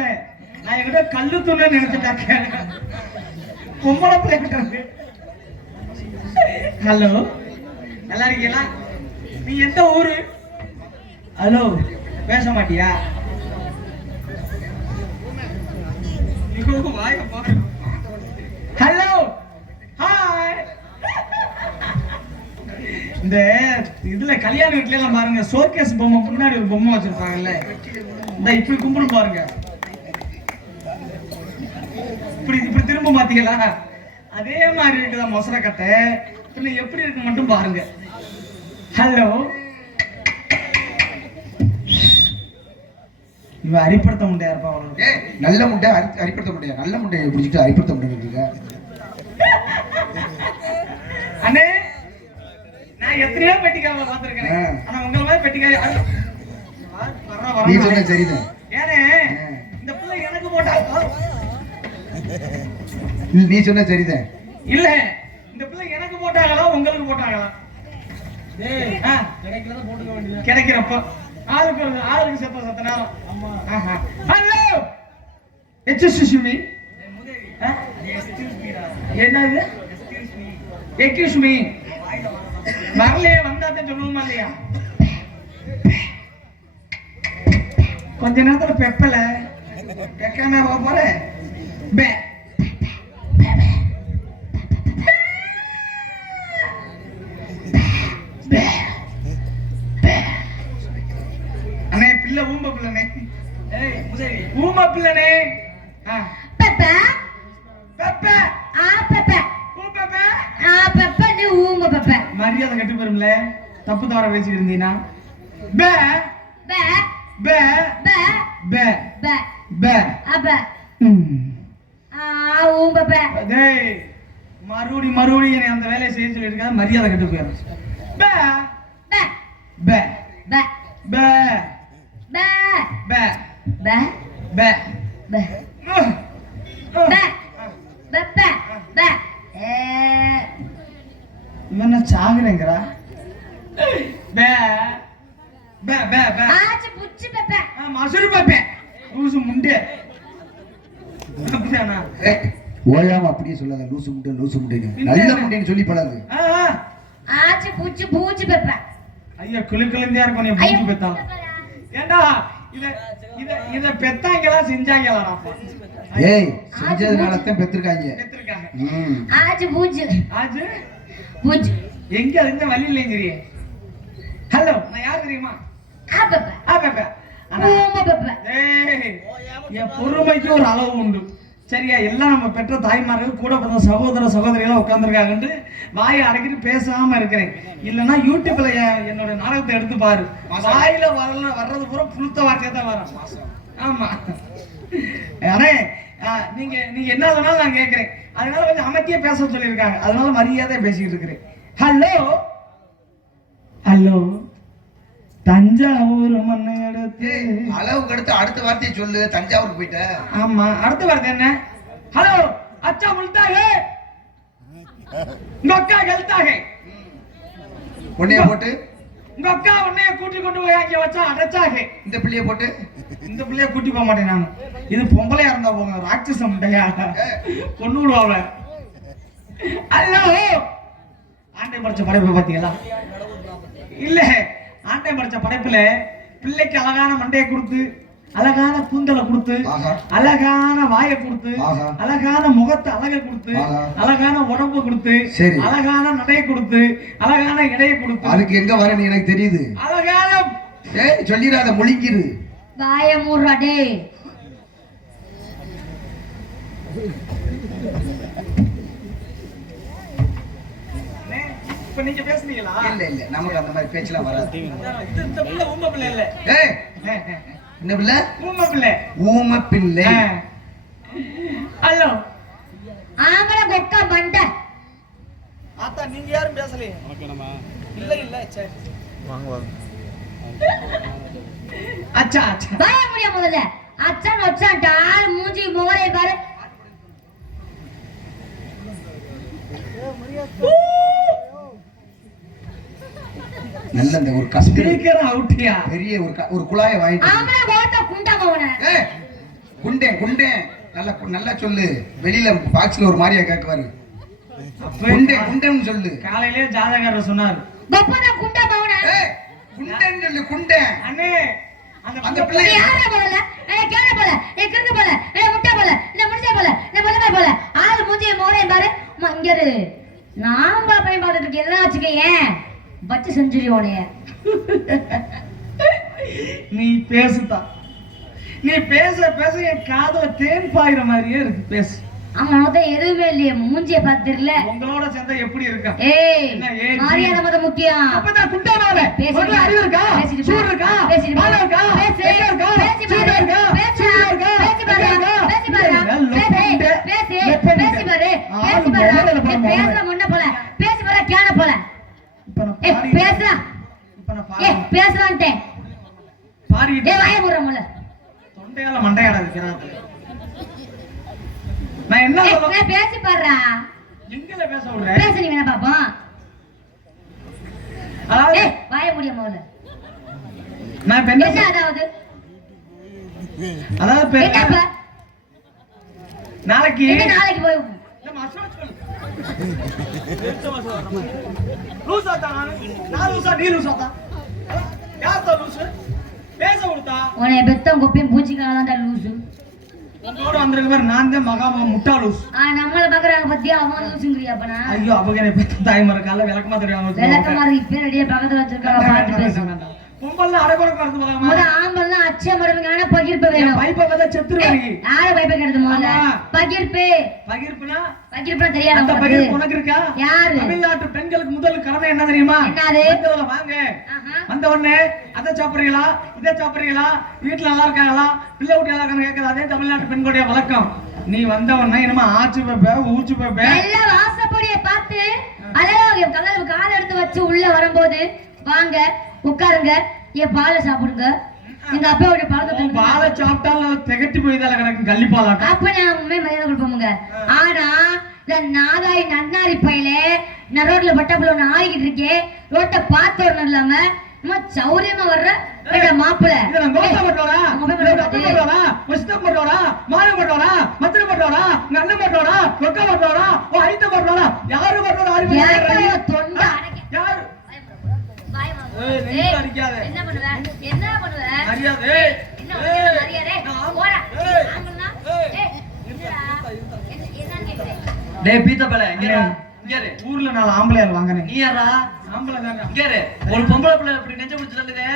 பிள்ளை. நான் என்கிட்ட கல்லு துணை நினைச்சிட்டாக்க. பொம்பளை பிள்ளை. ஹலோ, நல்லா இருக்கீங்களா? நீ எந்த ஊரு? ஹலோ, பேச மாட்டியா? Hello, hi. இந்த இதுல கல்யாண வீட்ல எல்லாம் பாருங்க, ஷோகேஸ் பொம்மை முன்னாடி ஒரு பொம்மை வச்சிருப்பாங்கல்ல, இந்த இப்படி கும்பிடு பாருங்க, இப்படி இப்படி திரும்ப மாத்தீங்களா? அதே மாதிரி இருக்குதான் மொசர கட்டை. எப்படி இருக்கு மட்டும் பாருங்க. ஹலோ, இவ அரிப்படுத்த முடியா இருப்பா. நல்ல முட்டை அரிப்படுத்த முடியாது. நல்ல முட்டையை குடிச்சிட்டு அரிப்படுத்த முடியாது. அண்ணே, நான் எத்தனையோ பெட்டிக்காரங்களை பார்த்திருக்கேன். ஆனா உங்களை மாதிரி பெட்டிக்கார நீ சொன்ன சரிதான். ஏனே இந்த பிள்ளை எனக்கு போட்டாங்க. நீ சொன்ன சரிதான். இல்ல, இந்த பிள்ளை எனக்கு போட்டாங்களா உங்களுக்கு போட்டாங்களா? கிடைக்கிறப்ப ஆளுக்கு செத்த சத்த நேரம். Hello, excuse me. என்னது எக்ஸ்கியூஸ் மீ? வரலையே, வந்தாதான் சொல்லுவோமா இல்லையா? கொஞ்ச நேரத்துல பெப்பல பெக்காம போக போறேன். அண்ணே, பிள்ளை ஊம்ப பிள்ளனே. ஊம்ப பிள்ளனே. பெப்பா பெப்பா பெப்பா ஊம்பப்பா பெப்பா நீ ஊம்ப பெப்பா. மரியாதை கெட்டு போயிரும்ல, தப்பு தவற பேசிட்டு இருந்தீனா. பே பே பே பே பே பே பே அப்ப ஊம்ப பே. டேய், மறுபடி என்னை அந்த வேலையை செய்ய சொல்லிருக்காத, மரியாதை கெட்டு போயிடும். பே பே பே பே பே பே பே பே பே பே பே பே பே. இவன் சாகுறேங்கறா. பே பே பே பே ஆச்சு புச்சு பெப்பா. மசுரு பாப்பே லூசு முண்டே. அப்படிதானா? ஓயாம அப்படியே சொல்லாத. லூசு முட்டை நல்ல முட்டைன்னு சொல்லி பழகு. ஆச்சு புச்சு பூச்சு பெப்பா. ஐயா, குளிக்கலந்தே இருக்கும் நீ பூச்சி பெத்தா. ஏண்டா இத பெத்தாங்களா செஞ்சாங்களா? ஏய், செஞ்சதுனால தான் பெத்திருக்காங்க. ஆச்சு பூச்சு ஆச்சு பூச்சு. எங்க இருந்த வழி இல்லைங்கறியே. ஹலோ, நான் யார் தெரியுமா? பெப்பா. என் பொறுமைக்கு ஒரு அளவு உண்டு, சரியா? எல்லாம் நம்ம பெற்ற தாய்மார்கள் கூட பிறந்த சகோதர சகோதரிகள் உட்காந்துருக்காங்கன்னு வாயை அடைக்கிட்டு பேசாம இருக்கிறேன். இல்லைன்னா யூடியூப்ல என்னோட நாடகத்தை எடுத்து பாரு. வாயில வர்றது பூரா புழுத்த வார்த்தையா தான் வரும். ஆமா, அண்ணே, நீங்க என்ன வேணாலும் நான் கேட்கிறேன். அதனால கொஞ்சம் அமைதியா பேச சொல்லியிருக்காங்க, அதனால மரியாதையா பேசிட்டு இருக்கிறேன். ஹலோ ஹலோ, தஞ்சாவூர் மண்ணை எடுத்து அளவுக்கு அடுத்து அடுத்த வார்த்தையை சொல்லு. தஞ்சாவூருக்கு போயிட்ட. ஆமா, அடுத்த வார்த்தை என்ன? ஹலோ, அச்சா முல்தாகே, உங்க அக்கா கெல்தாகே. உன்னைய போட்டு உங்க அக்கா உன்னைய கூட்டி கொண்டு போய் அங்க வச்சா அடைச்சாகே. இந்த பிள்ளைய போட்டு இந்த பிள்ளைய கூட்டி போக மாட்டேன் நான். இது பொம்பளையா இருந்தா போங்க, ராட்சசம் முட்டையா கொண்டு விடுவாங்க. ஹலோ, ஆண்டை படைச்ச படைப்பு பாத்தீங்களா? இல்ல, ஆண்டை படைச்ச படைப்புல பிள்ளைக்கு அழகான மண்டையை கொடுத்து, அழகான கூந்தலை கொடுத்து, அழகான வாயை கொடுத்து, அழகான முகத்தை அழகை கொடுத்து, அழகான உடம்பு கொடுத்து, அழகான நடையை கொடுத்து, அழகான இடையை கொடுத்து. அதுக்கு எங்க வரணும் எனக்கு தெரியுது. அழகான சொல்லிடாத, முழிக்கிரு. வாய மூடுறடே. இப்ப நீங்க பேசுனீங்களா? இல்ல, நமக்கு அந்த மாதிரி பேச்செல்லாம் வராது. இந்த பிள்ளை ஊம பிள்ளை இல்ல. என்ன பிள்ளை? ஊம பிள்ளை. ஊம பிள்ளை. ஹலோ, ஆமல கொக்க மண்டை. ஆத்தா, நீங்க யாரும் பேசலையே. இல்ல சரி வாங்க. அச்சா வாய முடிய முதல்ல. அச்சான் ஒச்சான் டால் மூஞ்சி முகரை பாரு. நல்ல அந்த ஒரு கஸ்பீக்கர் அவுட்டியா பெரிய ஒரு குழாயை வாங்கிட்டு ஆமல கோட்ட குண்டா போவனே. குண்டேன் குண்டேன் நல்லா நல்லா சொல்லு. வெளியில பாக்ஸ்ல ஒரு மாதிரியா கேட்குவாரு. குண்டேன் குண்டேன்னு சொல்லு. காலையிலே ஜாதகர் சொன்னாரு கொப்பனா குண்டா பவனா ஏய் குண்டேன்னு சொல்லு. குண்டேன் அண்ணே அந்த பிள்ளை யாரா போல எனக்கு கேன போல எனக்கு கிறுக்கு போல எனக்கு முட்டை போல இந்த முடிச்ச போல இந்த மொல்லமை போல ஆளு மூஞ்சிய மோரே பாரு இங்க இரு. நான் பாப்பையும் பார்த்துட்டு இருக்கேன். என்ன வச்சுக்கேன் பச்சை செஞ்சுரி உனைய. நீ பேசுதா, நீ பேச பேச என் காதுல தேன் பாயிற மாதிரியே இருக்கு. பேசு. ஆமா மொத்தம் எதுவுமே இல்லையே மூஞ்சிய பாத்துருல. உங்களோட சேர்ந்தா எப்படி இருக்கா? ஏய் என்ன ஏய் மரியாதை மொத முக்கியம். அப்பதான் குண்டானால பேசிட்டு அறிவு இருக்கா? பேசிட்டு சூடு இருக்கா? பேசிட்டு பால் இருக்கா? பேசி எங்க இருக்கா? பேசி சூடு பாரு இருக்கா? பேசி சூடு இருக்கா? பேசி பாரு பேசி பாரு பேசி பேசி பாரு பேசி பாரு பேசுற முன்ன போல பேசி பாரு கேன போல. இப்ப நான் ஏய் பாடி பேசுடா. இப்ப நான் ஏய் பாடி பேசுறான்டே. பாடிட்டு ஏய் வாய மூடுற முள்ள. தொண்டையால மண்டையாட இருக்கிறான். நான் என்ன ஏய் சொல்ல பேசி பாருடா. எங்கல பேச விடுற? பேச நீ வேணா பாப்போம். அதாவது ஏய் வாய மூடிய முள்ள. நான் இப்ப என்ன என்ன அதாவது அதாவது இப்ப என்னப்பா நாளைக்கு என்ன நாளைக்கு போய் நம்ம அசோச் லூசா தான் நான் லூசா நீ லூசா தான் யார் தான் லூசு பேச விடுதா? உன்னை பெத்தம் குப்பையும் பூச்சிக்காதான்டா லூசு. உங்களோட வந்திருக்க பேர் நான் தான் மகா முட்டா லூசு. நம்மள பாக்குறாங்க பத்தியா அவன் லூசுங்கிறியா அப்பனா? ஐயோ அவங்க என்ன பெத்த தாய்மர கால விளக்கமா தெரியாம விளக்கமாறு இப்ப ரெடியா பக்கத்துல வச்சிருக்காங்க பார்த்து பேசு. பொம்பல்ல அடகுறக்கு வரது போகாம முத ஆம்பல்னா அச்ச மரவங்க ஆனா பகிர்ப்பு வேணும். பைப்ப வந்தா செத்துருவேன். யாரு பைப்பை கெடுது முதல்ல? ஆமா. பகிர்ப்பு பகிர்ப்புனா பகிர்ப்புனா தெரியாது அந்த உங்களுக்கு. பகிர்ப்பு உனக்கு இருக்கா? யாரு? தமிழ்நாட்டு பெண்களுக்கு முதல் கடமை என்ன தெரியுமா? என்னது? வந்தவங்க வாங்க. ஆஹா. வந்த உடனே அதை சாப்பிடுறீங்களா இதை சாப்பிடுறீங்களா வீட்டுல நல்லா இருக்காங்களா பிள்ளை குட்டி நல்லா இருக்கான்னு கேட்கறது அதே தமிழ்நாட்டு பெண்களுடைய வழக்கம். நீ வந்த உடனே என்னமா ஆச்சு பேப்ப ஊச்சு பேப்ப நல்ல வாசப்படிய பார்த்து அழகா கதவு கால் எடுத்து வச்சு உள்ள வரும்போது வாங்க உட்காருங்க என் பாலை சாப்பிடுங்க எங்க அப்பாவுடைய பழக்கத்தை பாலை சாப்பிட்டாலும் திகட்டி போய்தால கிடக்கும் கள்ளிப்பாலாட்டம். அப்ப நான் உண்மை மரியாதை கொடுப்போமுங்க. ஆனா இந்த நாதாரி நன்னாரி பையில நான் ரோட்ல பட்டாப்புல ஒண்ணு ஆடிக்கிட்டு இருக்கேன். ரோட்டை பார்த்து வரணும் இல்லாம நம்ம சௌரியமா வர்ற மாப்பிள்ள இத நான் கோசா பட்டோடா இத பட்டோடா முஸ்தம் பட்டோடா மாய பட்டோடா மத்திர பட்டோடா நல்ல பட்டோடா கொக்க பட்டோடா ஓ ஐத்த பட்டோடா யாரு பட்டோடா யாரு தொண்டை அடைக்க யாரு வாய் ஏய் நீ அடிக்காத என்ன பண்ணுவ என்ன பண்ணுவ மரியாதை ஏய் என்ன மரியாதை போடா ஆம்பளனா ஏய் என்னடா என்ன கேக்குறே டேய் பீத்தப்பல இங்கடா இங்கரு ஊர்ல நாலு ஆம்பளையார் வாங்குறேன். நீ யாரா ஆம்பளை தாங்க. இங்கரு ஒரு பொம்பளை பிள்ளை இப்படி நெஞ்ச பிடிச்சு தள்ளுதே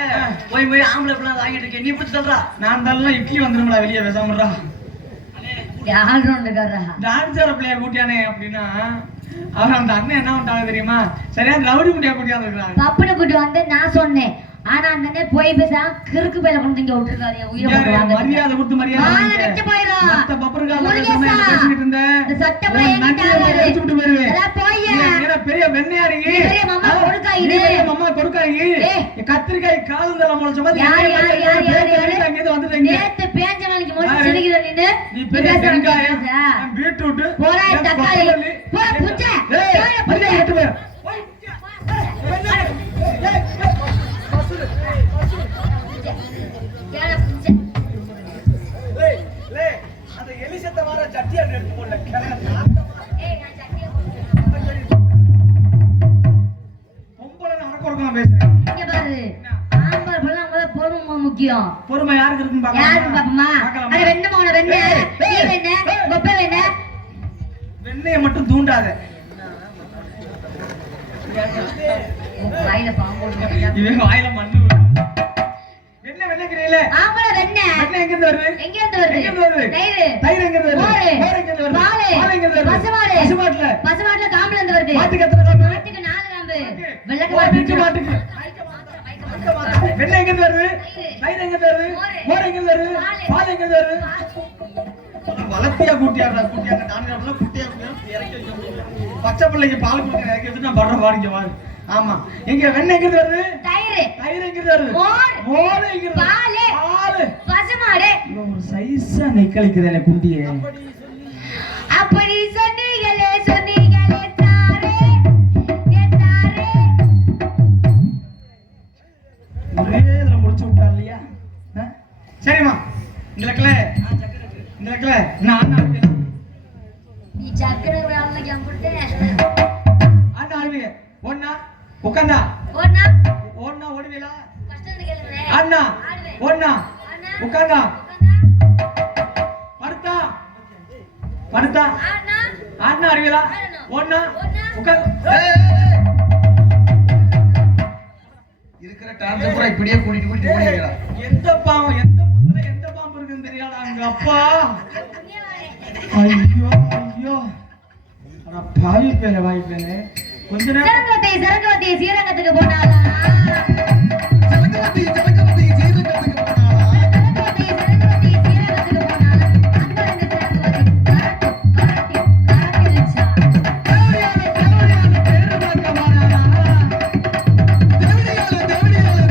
போய் போய் ஆம்பளை பிள்ளை வாங்கிட்டு இருக்கே நீ பிடிச்சு தள்ளுறா. நான் தான் இட்லி வந்துரும்டா வெளியே பேசாமடா. யார் இருக்காரா டான்ஸர் பிள்ளைய கூட்டியானே அப்படின்னா அவர் அந்த அண்ணன் என்ன பண்ணிட்டாங்க தெரியுமா? சரியா ரவுடி முட்டியா கூட்டியாந்து இருக்காங்க. பப்புன கூட்டி வந்து நான் சொன்னேன். ஆனா அந்த அண்ணே போய் பேசா கிறுக்கு பையில கொண்டு இங்க விட்டுருக்காரு உயிரை போடுவாங்க. மரியாதை கொடுத்து மரியாதை வாங்க வெச்சு போயிரா. மத்த பப்பர்கால முருகேசா. பேசிட்டு இருந்த இந்த சட்டமா என்கிட்ட ஆகாது. அடிச்சு விட்டு போயிருவே. அட போய்யா. நீ பெரிய வெண்ணையாரி. நீ பெரிய மாமா கொடுக்காய் இது. பெரிய மாமா கொடுக்காய். ஏய். கத்திரிக்காய் காலுதல முளைச்ச மாதிரி யார் அங்க இருந்து வந்துட்டீங்க. நேத்து பேஞ்ச நாளைக்கு மோசி சிரிக்கிற நீனு. நீ பெரிய வெங்காயம் பீட்ரூட் போடா தக்காளி. போடா புச்சை. ஏய் மரியாதை கேட்டு போய். ஏடா புச்சை. லே அந்த எலிசத்த வர சட்டியா எடுத்து போடல. ஏய் நான் சட்டியை போடுறேன். பொம்பளை அடக்குறமா பேசுறேன். இங்க பாரு. ஆம்பளை புள்ள நம்மள பொறுமை முக்கியம். பொறுமை யாருக்கு இருக்குன்னு பாக்கலாம். யாருக்கு பாப்பமா? அட வெண்ண மோன வெண்ண. நீ வெண்ண, கொப்ப வெண்ண. வெண்ணைய மட்டும் தூண்டாத. வாயில பாம்பு போடுறியா? இவன் வாயில மண்ணு விடு. வெண்ணெய் வெண்ணெய்க்கிறீங்களே. ஆம்பளை வெண்ண. வெண்ணெய் எங்க இருந்து வருது? எங்க இருந்து வருது? எங்க இருந்து வருது? தயிர். தயிர் எங்க இருந்து வருது? மோர். மோர் எங்க இருந்து வருது? பால். பால் எங்க இருந்து வருது? பசுமாடு. பசுமாட்டுல. பசுமாட்டுல காம்புல இருந்து வருது. மாட்டுக்கு எத்தனை காம்பு? மாட்டுக்கு 4 காம்பு. வெள்ளக்க மாட்டுக்கு மாட்டுக்கு. மாட்டுக்கு. வெண்ணெய் எங்க இருந்து வருது? தயிர் எங்க இருந்து வருது? மோர் எங்க இருந்து வருது? பால் எங்க இருந்து வருது? வளர்த்தியா கூட்டியாடுறா கூட்டியாங்க நான்கு குட்டியா இறக்கி வைக்க முடியல. பச்சை பிள்ளைக்கு பால் கொடுக்க இறக்கி வச்சுட்டு நான் படுற பாருங்க வாரு. ஆமா எங்க வெண்ணெய் எங்க இருந்து வருது? தயிர். தயிர் எங்க இருந்து வருது? மோர். மோர் எங்க இருந்து? பால். பால். பசுமாடு. இவன் ஒரு சைஸா நெக்களிக்கிறேன் குண்டியே. அப்படி சொன்னீங்களே சொன்னீங்களே சாரே ஏ சாரே. ஒரே இதுல முடிச்சு விட்டா இல்லையா? சரிம்மா இங்களுக்குல இந்த இடத்துல நான் அண்ணா அழுவீங்க. நீ சக்கரை விடாம கேம்பிட்டு அண்ணா அழுவீங்க. ஒண்ணா உட்காந்தா ஓடுனா ஓடுனா ஓடுவீங்களா? கஷ்டத்தை கேளுங்க அண்ணா ஒண்ணா உட்காந்தா படுத்தா படுத்தா அண்ணா அழுவீங்களா? ஒண்ணா உட்காந்து இருக்கிற டான்ஸ் பூரா இப்படியே கூட்டிட்டு ஓடிக்கிறான். எந்த பாம்பு எந்த புத்துல எந்த பாம்பு இருக்குன்னு தெரியாதா அங்க அப்பா? ஐயோ ஐயோ அட பாவி பேல வாய் பேல கொஞ்ச நேரம் சரங்கவதி ஸ்ரீரங்கத்துக்கு போனாளா? ஜலகவதி சீர்கத்துக்கு போனாளா? சரங்கவதி ஸ்ரீரங்கத்துக்கு போனாளா? அங்க இருந்து சரங்கவதி கரட்டிருச்சா? தேவடியால தேரு பார்க்க போனாளா? தேவடியால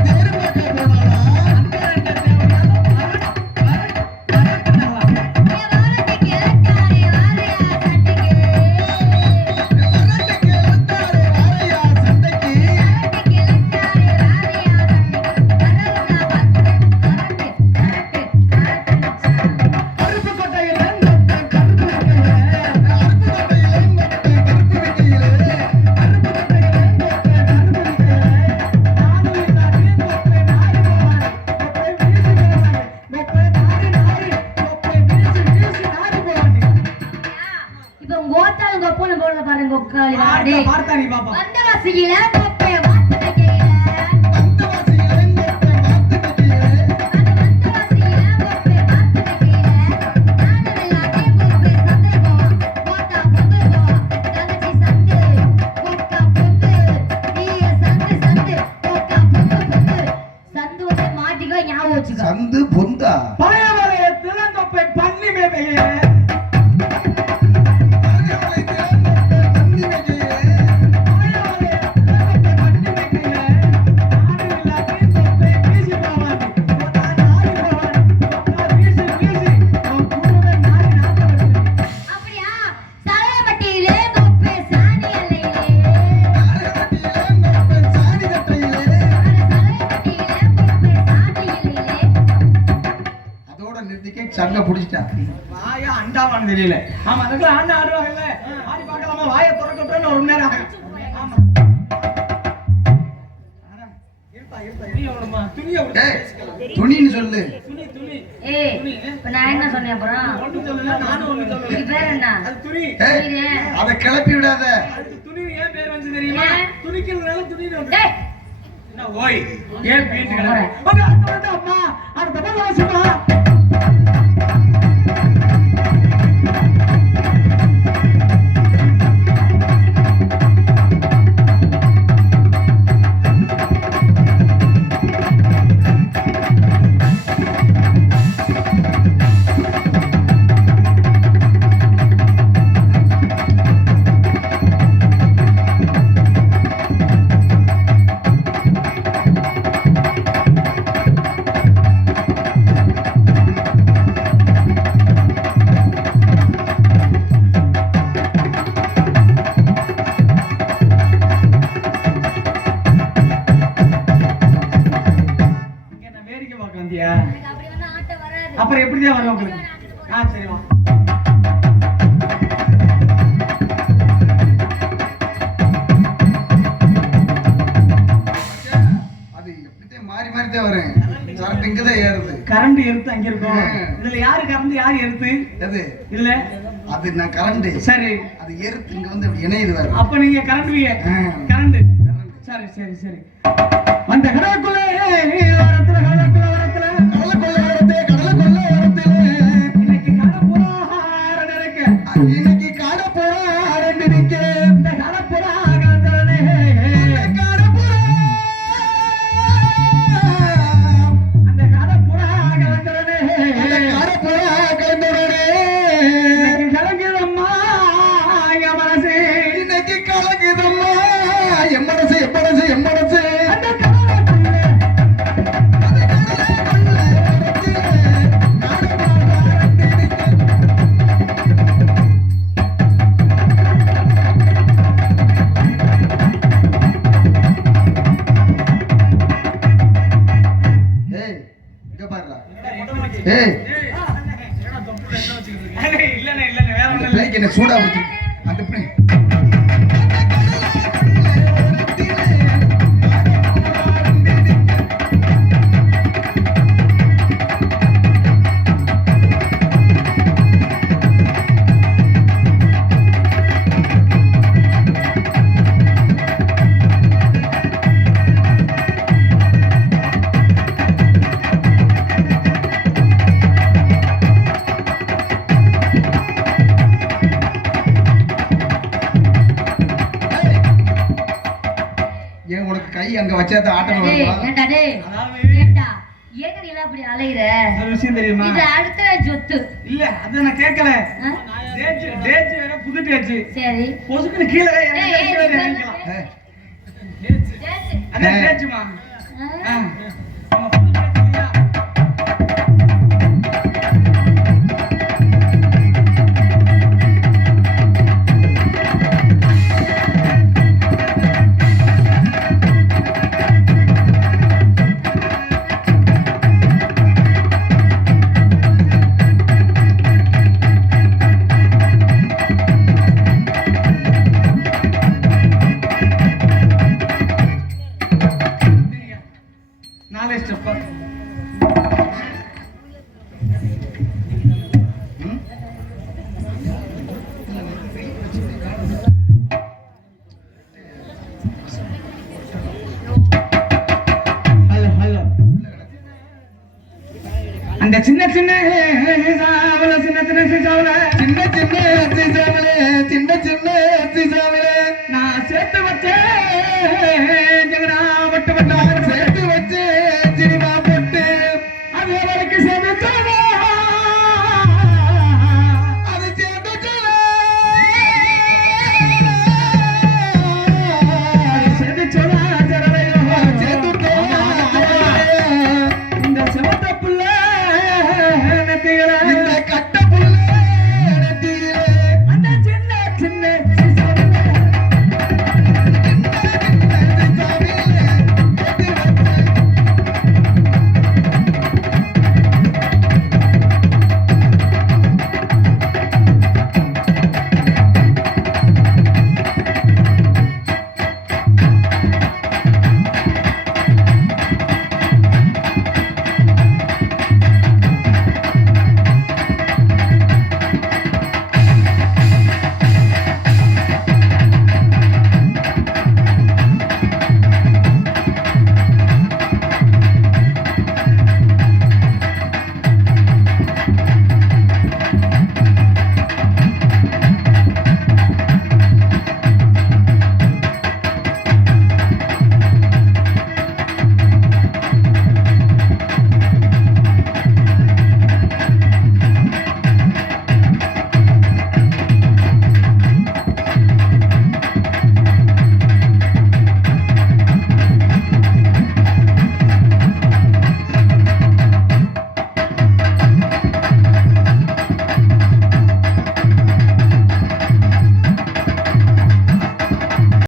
தேரு பார்க்க போனாளா? அங்க ரெண்டு தேவடியால கரட்டுனாளா? வாரத்துக்கு இலக்காரி வாரியா சண்டைக்கு அரண்டைக்கு வந்தாரே வாரையா சண்டைக்கு. வாரத்துக்கு இலக்காரி வாரியா பார்த்தாரி பாப்பா. வந்தவாசியில கொப்பை வாத்து கையில வந்தவாசியில கொப்பை வாத்து கையில. அந்த வந்தவாசியில கொப்பை வாத்து கையில நானெல்லாம் கொப்பை சந்தை போவான் போட்டா பொங்கு போவான் தங்கச்சி சந்து கொக்கா பொங்கு நீய சந்து சந்து கொக்கா பொங்கு சந்து வந்து மாட்டிக்கோ ஞாபகம் வச்சுக்கோ சந்து பொந்தா பழைய வளையத்துல கொப்பை பண்ணி மேய்க்கையிலே அப்படியா சலையப்பட்டியிலே கொப்பை சாணி எல்லையிலே சலையப்பட்டியிலே கொப்பை சாணி எல்லையிலே அதோட நிறுத்திக்க சங்க புடிச்சிட்டான். வாயா அண்டாவான்னு தெரியல. ஆமா அதுக்கு ஆண்டு ஆடுவாங்கல்ல ஆடி பார்க்கலாமா? வாயை திறக்கட்டும்னு ஒரு மணி நேரம் ஆகும். ஆமா அட, இருப்பா இருப்பா துணியை விடுமா துணியை விடு ஏய், துணின்னு சொல்லு. துணி துணி ஏய் இப்ப நான் என்ன சொன்னேன் அப்புறம் ஒண்ணு சொல்லல நானும் ஒண்ணு சொல்லல. இதுக்கு பேர் என்ன அது துணி. ஏய், அதை கிளப்பி விடாத. அதுக்கு துணி ஏன் பேர் வந்து தெரியுமா? ஏன்? துணிக்கிறதுனால துணின்னு வந்து. டேய் என்ன ஓய் ஏன் பேச்சு கிடக்கு? ஓகே அடுத்து வந்து அம்மா அடுத்த பக்கம் வாசிமா. இங்க நான் வேடிக்கை பார்க்க வந்தியா? எனக்கு அப்படி வந்து ஆட்ட வராது அப்புறம் எப்படிதான் வரும் உங்களுக்கு? சரி வா. அது எப்படித்தான் மாறி மாறித்தான் வரும். சரக்கு இங்கதான் ஏறுது. கரண்ட் எடுத்து அங்க இருக்கும். இதுல யாரு கரண்ட் யாரு எடுத்து எது? இல்ல அது நான் கரண்ட். சரி அது எருத்து இங்க வந்து இப்படி இணையுது வேற. அப்ப நீங்க கரண்ட் வீங்க கரண்ட் சரி சரி சரி அந்த கடலுக்குள்ள வரத்துல கடலுக்குள்ள வரத்துல கடலுக்குள்ள வரத்தே, கடலுக்குள்ள வரத்தே. இன்னைக்கு கடப்புறா ரெண்டு இருக்கு. இன்னைக்கு காட போறா ரெண்டு நிக்க. இந்த கடப்புறா கலந்தரனே காடப்புறா. அந்த கடப்புறா கலந்தரனே அந்த காடப்புறா கலந்தோடனே. இன்னைக்கு கலங்குதம்மா என் மனசு. இன்னைக்கு கலக்குதம்மா என் மனசு, என் மனசு, என் மனசு. அந்த கடலுக்குள்ள அந்த கடலுக்குள்ள வரத்தே, காடப்புறா ரெண்டு நிக்க. ஏய், இங்க பாருடா. ஏய், என்னடா தொப்புல என்ன வச்சு அந்த பிள்ளைக்கு என்ன சூடா ஊத்தி அந்த பிள்ளை ஏன் உனக்கு கை அங்க வச்சாத ஆட்டம் டேய், வருமா? ஏன்டா டேய்? அதாவது ஏன்டா? ஏங்க நீ எல்லாம் இப்படி அலையுற? ஒரு விஷயம் தெரியுமா இது அடுத்த சொத்து. இல்ல அது நான் கேட்கல ஆ? டேஜ் வேற புது டேஜ் சரி. பொசுக்குன்னு கீழே ஏய், ஏய், இறங்கிக்கலாம் ஏய், ஜெயந்த். அதான் டேஜ்மா ஆ? நாலே ஸ்டெப் ஹலோ ஹலோ அந்த சின்ன சின்ன சாவல சின்ன சின்ன சாவல சின்ன சின்ன அத்திசாவலே சின்ன சின்ன அத்திசாவலே நான் சேர்த்து வச்சேன் ஜெகனா வட்டு வட்டா சேர்த்து வச்சு சினிமா போட்டு அது அவளுக்கு சேர்த்து அது சேர்த்து சேர்த்து சொன்னா ஜரலையோ சேர்த்து இந்த சிவத்த புள்ள நெத்திகளை